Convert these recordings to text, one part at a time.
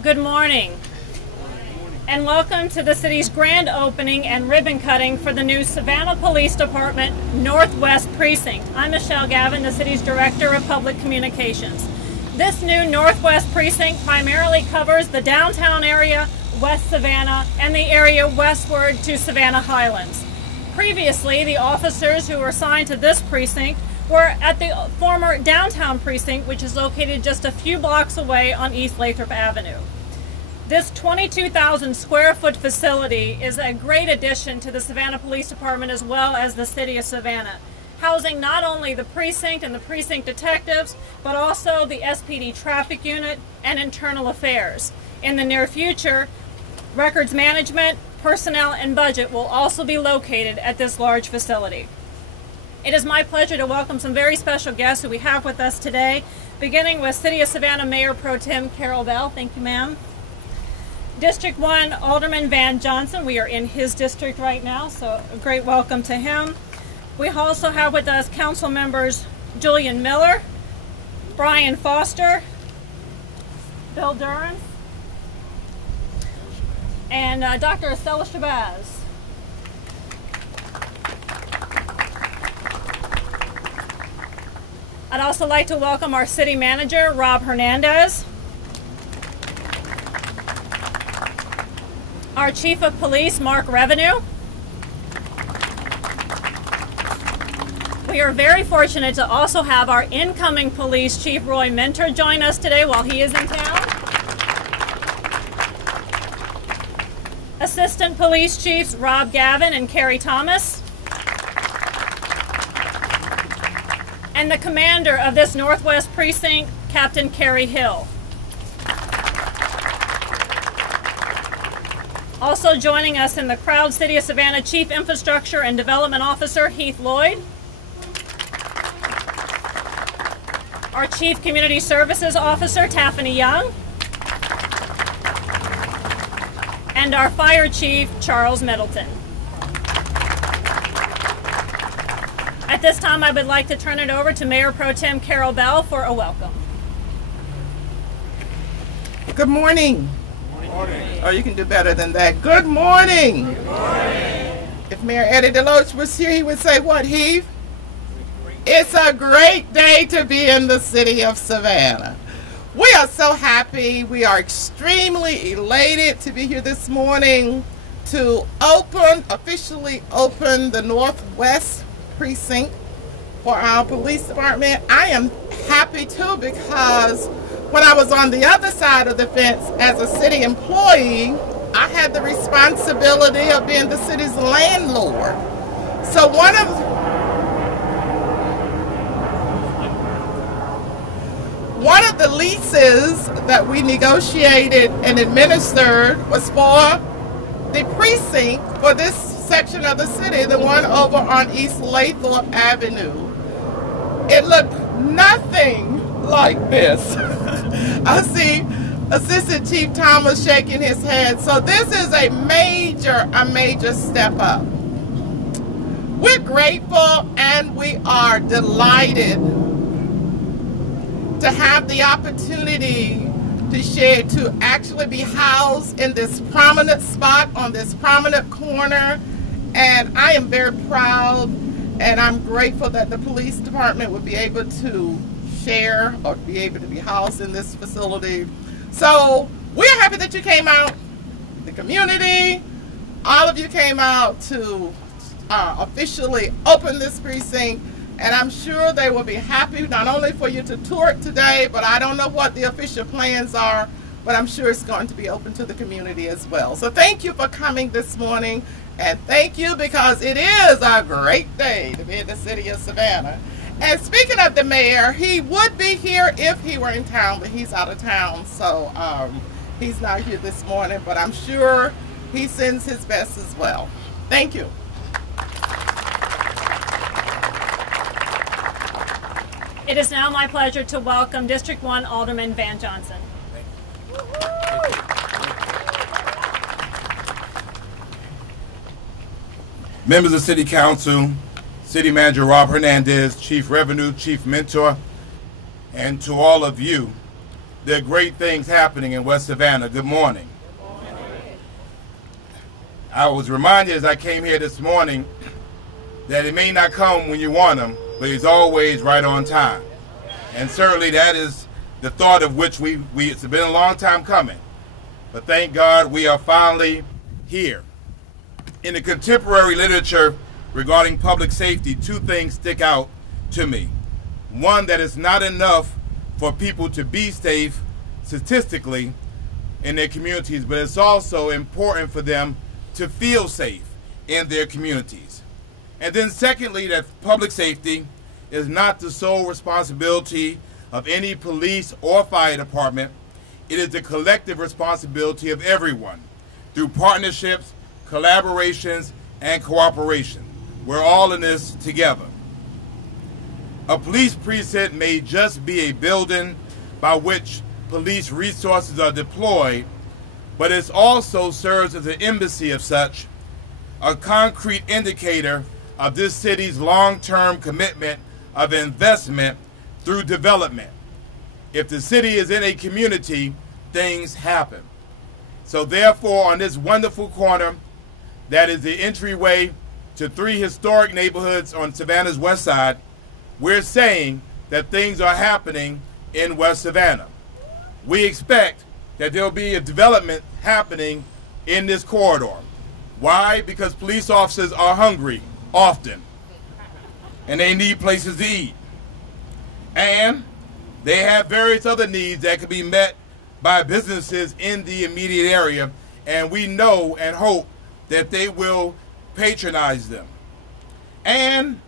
Good morning, and welcome to the city's grand opening and ribbon cutting for the new Savannah Police Department Northwest Precinct. I'm Michelle Gavin, the city's Director of Public Communications. This new Northwest Precinct primarily covers the downtown area, West Savannah, and the area westward to Savannah Highlands. Previously, the officers who were assigned to this precinct were at the former downtown precinct, which is located just a few blocks away on East Lathrop Avenue. This 22,000 square foot facility is a great addition to the Savannah Police Department as well as the city of Savannah, housing not only the precinct and the precinct detectives, but also the SPD traffic unit and internal affairs. In the near future, records management, personnel, and budget will also be located at this large facility. It is my pleasure to welcome some very special guests who we have with us today, beginning with City of Savannah Mayor Pro-Tem Carol Bell. Thank you, ma'am. District 1 Alderman Van Johnson. We are in his district right now, so a great welcome to him. We also have with us council members Julian Miller, Brian Foster, Bill Durham, and Dr. Estella Shabazz. I'd also like to welcome our city manager, Rob Hernandez, our Chief of Police, Mark Revenew. We are very fortunate to also have our incoming Police Chief, Roy Minter, join us today while he is in town. Assistant Police Chiefs, Rob Gavin and Carrie Thomas. And the commander of this Northwest Precinct, Captain Carrie Hill. Also joining us in the crowd, City of Savannah Chief Infrastructure and Development Officer, Heath Lloyd. Our Chief Community Services Officer, Taffany Young. And our Fire Chief, Charles Middleton. At this time, I would like to turn it over to Mayor Pro-Tem Carol Bell for a welcome. Good morning. Good morning. Oh, you can do better than that. Good morning. Good morning. If Mayor Eddie Deloach was here, he would say what, Heath? It's a great day to be in the city of Savannah. We are so happy. We are extremely elated to be here this morning to officially open the Northwest Precinct for our police department. I am happy too because when I was on the other side of the fence as a city employee, I had the responsibility of being the city's landlord. So one of the leases that we negotiated and administered was for the precinct for this section of the city, the one over on East Lathrop Avenue. It looked nothing like this. I see Assistant Chief Thomas shaking his head. So this is a major step up. We're grateful and we are delighted to have the opportunity to actually be housed in this prominent spot on this prominent corner. And I am very proud and I'm grateful that the police department would be able to share or be able to be housed in this facility. So we're happy that you came out, the community, all of you came out to officially open this precinct. And I'm sure they will be happy not only for you to tour it today, but I don't know what the official plans are, but I'm sure it's going to be open to the community as well. So thank you for coming this morning, and thank you because it is a great day to be in the city of Savannah. And speaking of the mayor, he would be here if he were in town, but he's out of town, so he's not here this morning, but I'm sure he sends his best as well. Thank you. It is now my pleasure to welcome District 1 Alderman Van Johnson. Members of City Council, City Manager Rob Hernandez, Chief Revenue, Chief Mentor, and to all of you, there are great things happening in West Savannah. Good morning. I was reminded as I came here this morning that it may not come when you want them, but it's always right on time. And certainly that is the thought of which it's been a long time coming. But thank God we are finally here. In the contemporary literature regarding public safety, two things stick out to me. One, that it's not enough for people to be safe statistically in their communities, but it's also important for them to feel safe in their communities. And then secondly, that public safety is not the sole responsibility of any police or fire department. It is the collective responsibility of everyone through partnerships, collaborations, and cooperation. We're all in this together. A police precinct may just be a building by which police resources are deployed, but it also serves as an embassy of such, a concrete indicator of this city's long-term commitment of investment through development. If the city is in a community, things happen. So therefore, on this wonderful corner, that is the entryway to 3 historic neighborhoods on Savannah's west side, we're saying that things are happening in West Savannah. We expect that there'll be a development happening in this corridor. Why? Because police officers are hungry often, and they need places to eat. And they have various other needs that can be met by businesses in the immediate area, and we know and hope that they will patronize them. And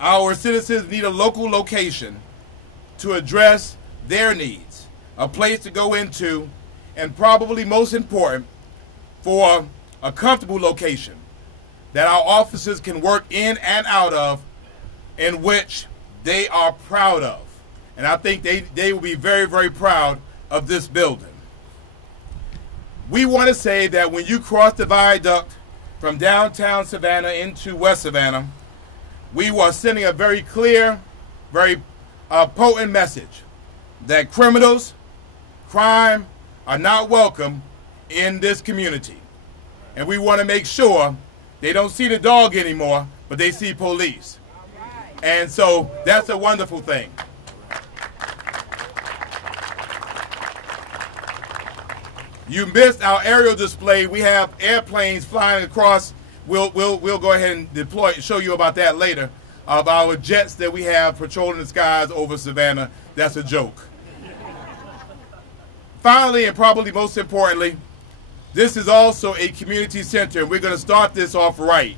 our citizens need a local location to address their needs, a place to go into, and probably most important, for a comfortable location that our officers can work in and out of, in which they are proud of. And I think they will be very, very proud of this building. We want to say that when you cross the viaduct from downtown Savannah into West Savannah, we are sending a very clear, very potent message that criminals, crime, are not welcome in this community. And we want to make sure they don't see the dog anymore, but they see police. And so that's a wonderful thing. You missed our aerial display. We have airplanes flying across. We'll go ahead and deploy, show you about that later, of our jets that we have patrolling the skies over Savannah. That's a joke. Finally, and probably most importantly, this is also a community center, and we're going to start this off right,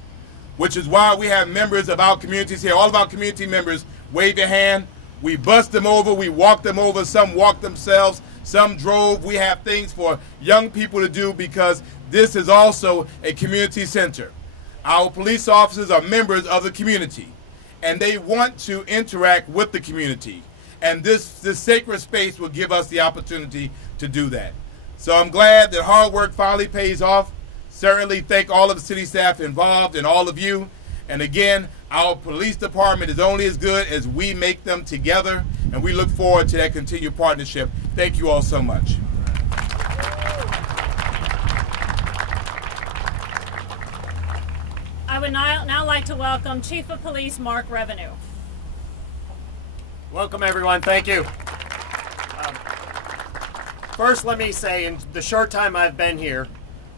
which is why we have members of our communities here. All of our community members, wave your hand. We bus them over, we walk them over, some walk themselves, some drove. We have things for young people to do because this is also a community center. Our police officers are members of the community, and they want to interact with the community. And this sacred space will give us the opportunity to do that. So I'm glad that hard work finally pays off. Certainly thank all of the city staff involved and all of you. And again, our police department is only as good as we make them together, and we look forward to that continued partnership. Thank you all so much. I would now like to welcome Chief of Police Mark Revenew. Welcome, everyone. Thank you. First, let me say, in the short time I've been here,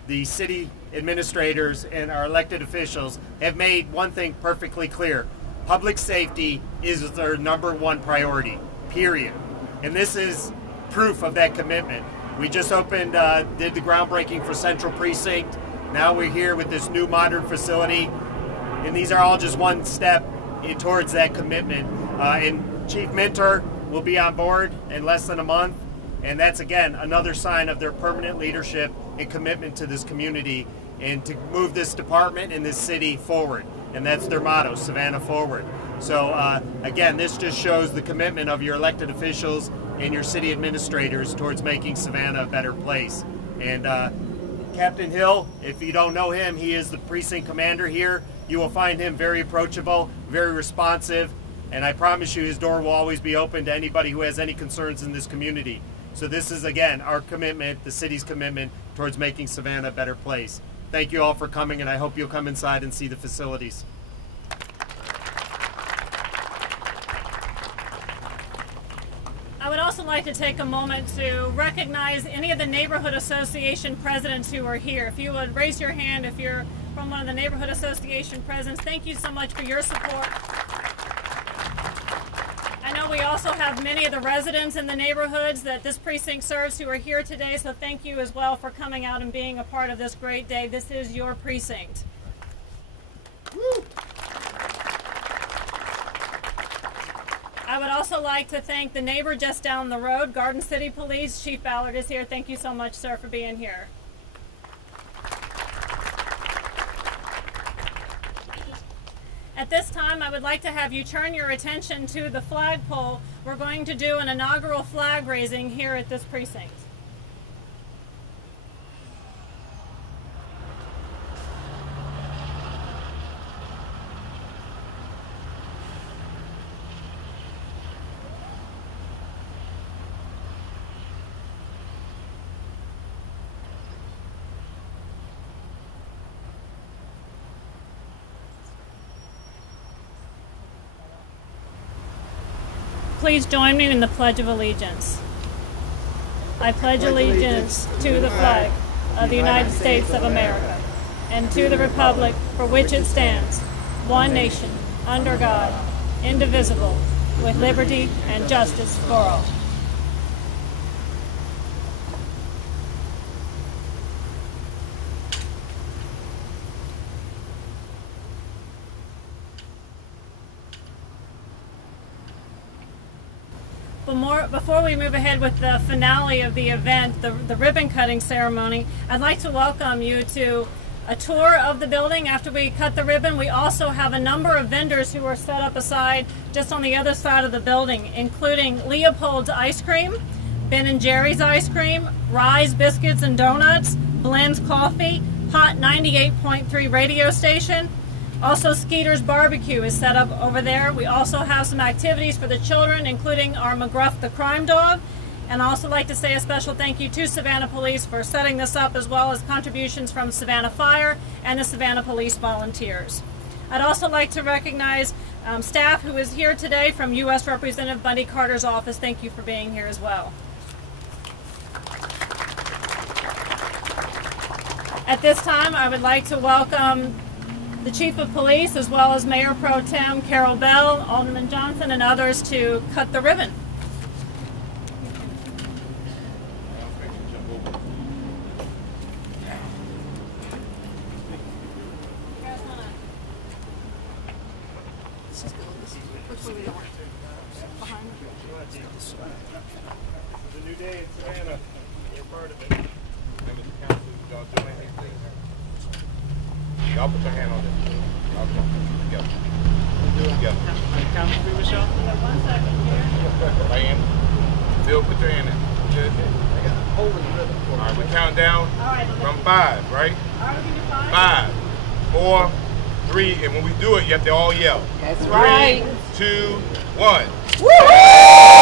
the city administrators and our elected officials have made one thing perfectly clear. Public safety is their #1 priority, period. And this is proof of that commitment. We just opened, did the groundbreaking for Central Precinct. Now we're here with this new modern facility. And these are all just one step towards that commitment. And Chief Minter will be on board in less than a month. And that's, again, another sign of their permanent leadership and commitment to this community and to move this department and this city forward. And that's their motto, Savannah Forward. So, again, this just shows the commitment of your elected officials and your city administrators towards making Savannah a better place. And Captain Hill, if you don't know him, he is the precinct commander here. You will find him very approachable, very responsive, and I promise you his door will always be open to anybody who has any concerns in this community. So this is, again, our commitment, the city's commitment towards making Savannah a better place. Thank you all for coming, and I hope you'll come inside and see the facilities. I would also like to take a moment to recognize any of the neighborhood association presidents who are here. If you would raise your hand if you're from one of the neighborhood association presidents, thank you so much for your support. I know we also have many of the residents in the neighborhoods that this precinct serves who are here today, so thank you as well for coming out and being a part of this great day. This is your precinct. Woo. I would also like to thank the neighbor just down the road, Garden City Police. Chief Ballard is here. Thank you so much, sir, for being here. At this time, I would like to have you turn your attention to the flagpole. We're going to do an inaugural flag raising here at this precinct. Please join me in the Pledge of Allegiance. I pledge allegiance to the flag of the United States of America and to the republic for which it stands, one nation, under God, indivisible, with liberty and justice for all. Before we move ahead with the finale of the event, the ribbon cutting ceremony, I'd like to welcome you to a tour of the building after we cut the ribbon. We also have a number of vendors who are set up aside just on the other side of the building, including Leopold's Ice Cream, Ben & Jerry's Ice Cream, Rise Biscuits and Donuts, Blend's Coffee, Hot 98.3 radio station. Also, Skeeter's Barbecue is set up over there. We also have some activities for the children, including our McGruff the Crime Dog. And I also like to say a special thank you to Savannah Police for setting this up, as well as contributions from Savannah Fire and the Savannah Police volunteers. I'd also like to recognize staff who is here today from U.S. Representative Bundy Carter's office. Thank you for being here as well. At this time, I would like to welcome the Chief of Police, as well as Mayor Pro-Tem Carol Bell, Alderman Johnson, and others to cut the ribbon. The new day in Savannah, you're part of it. Members of council, y'all join me, please. Y'all put your hand on this. Y'all come together. Together. Council through, Michelle? One second here. Right in. Bill, put your hand in. Good. All right, we count down from 5, right? 5, 4, 3, and when we do it, you have to all yell. That's right. 3, 2, 1. Woo!